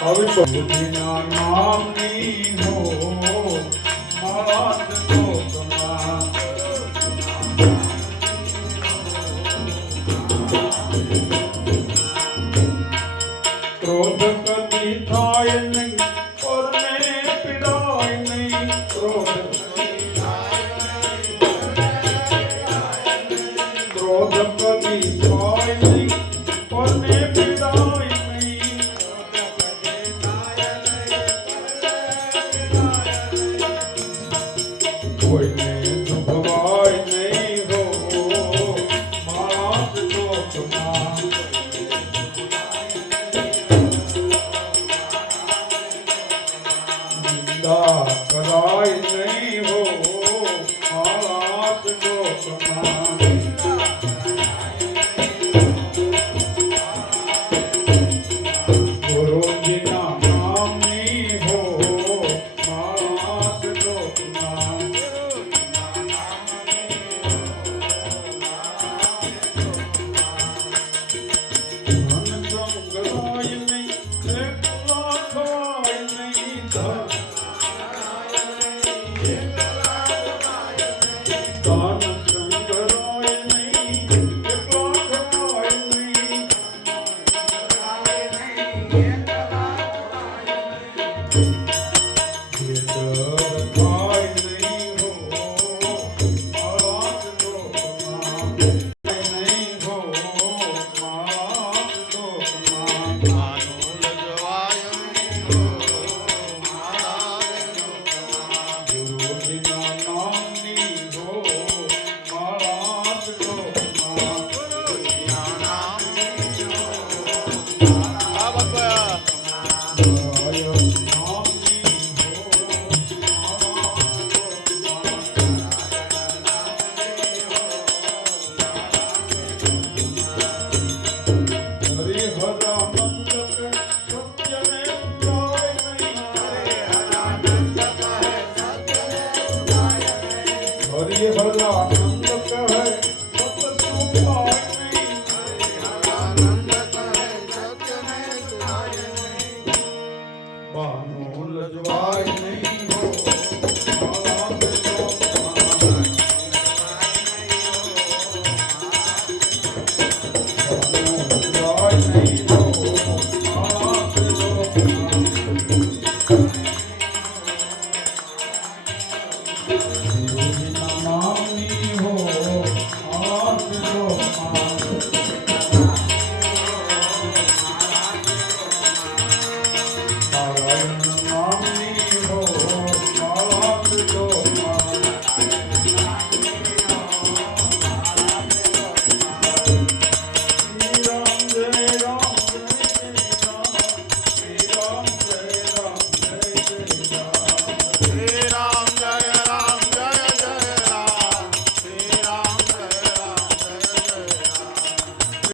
હવે તો બુદ્ધિના નામની હો માત તો તમા ક્રોધ કદી થાય નહીં પરને પીડાય નહીં ક્રોધ કદી થાય નહીં પરને પીડાય નહીં કોઈને દુખવાય નહીં હો માત તો તમા કરાય નહીં હો હાથ જો ગુરુજીના નામની હો હાથ જો સંગરાય નહીં એકલા ખવાય નહીં કાન સંગરાય નહીં એકલા ખવાય નહીં થાય નહીં હો હાથ જો નહીં હો હાથ જો ગુરુજીના નામની હો હાથ જો હરિહરાનંદ કહે સત બાનો લજવાય નહીં હો હાથ જો બાનો લજવાય નહીં